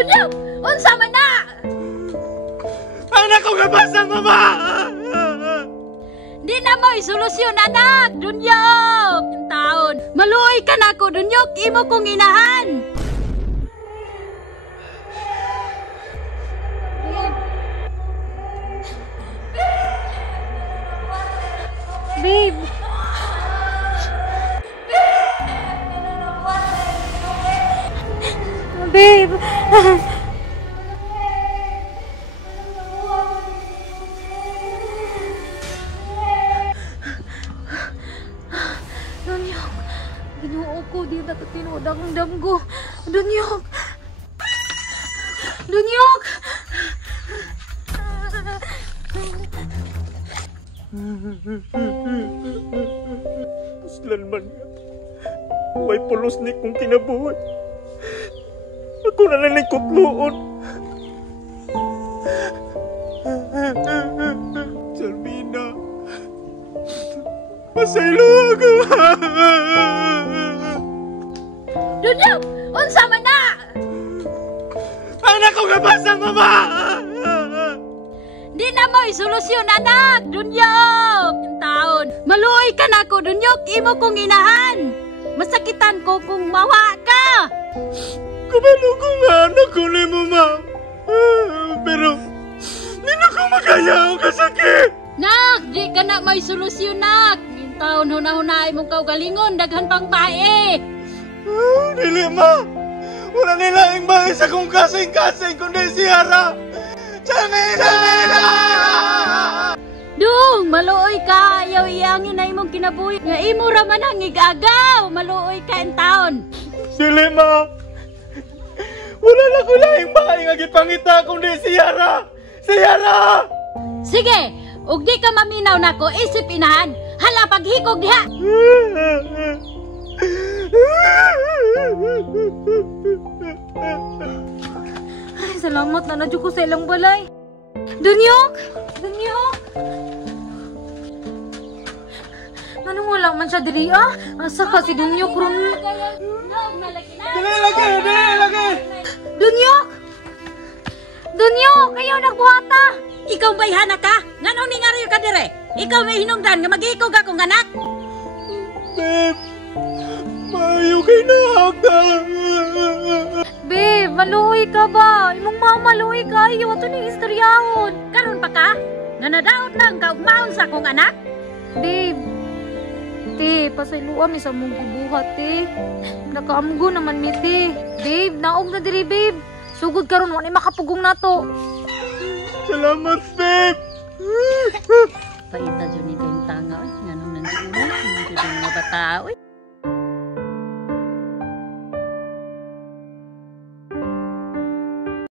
Dunyog! Unsa man na? Anak ko gabasa, mama! Di na mo'y solusyon, anak! Dunyog! Yung taon. Maluoy ka na ko, Dunyog! Imo kong inahan! Babe! Babe! Dunyog! Ginoo ko, di na ito tinood akong damgo. Dunyog! Dunyog! Puslan man nga. Huwag pulos ni kong kinabuhay. Ako na lang kutluon. Salmina. Masaylo ako. Dunyog! Unsa man na? Anak ko gabasa, mama! Di na mo'y solusyon, anak! Dunyog! Yung taon. Maluoy ka na ko, Dunyog! Imo kong inahan! Masakitan ko kung mawa ka! Kabalo ko nga anak ko ni mo, ma. Pero, di na ko makaya ang kasakit. Nak! Di ka na may solusyon, nak! Yung taon, hunahunay mong kaugalingon, daghan pang bae! Dili, ma. Wala nila ang bae sa kong kasing-kasing kundi si Hara. Chanina! Dung! Maluoy ka! Ayaw iyangin na imong kinabuhi. Nga imo raman ang igagaw! Maluoy ka yung taon! Dili, ma. Wala na ko laing bae nga gipangita kundi si Hara. Si Hara! Sige! Ug di ka maminaw nako, isip inahan! Hala, paghikog diha! Ay, salamat na nadyo ko sa ilang balay. Dunyog! Dunyog! Anong wala man siya diri, ah? Asa ka si Dunyog ron? Dili lagi! Dunyog! Dunyog! Ayaw nagbuhata! Ikaw ba'y hana ka? Nganong ningaryo ka dire? Ikaw may hinungdan nga mag-iikog akong anak? Babe, maayo kay naka. Babe, maluoy ka ba? Imong mamaluoy ka, ayaw ito ni istoryahon. Karon pa ka? Nanadaot lang ka, ugmaon sa akong anak? Babe, te, pasayluan mi sa mong gibuhat, te. Nakaamgo naman mi, te. Babe, naog na diri, babe. Sugod karon wala makapugong nato. Salamat, babe. Paita dyan ni kayong tanga, oy. Nga nung nandiyo na, nandiyo na mga bata, oy.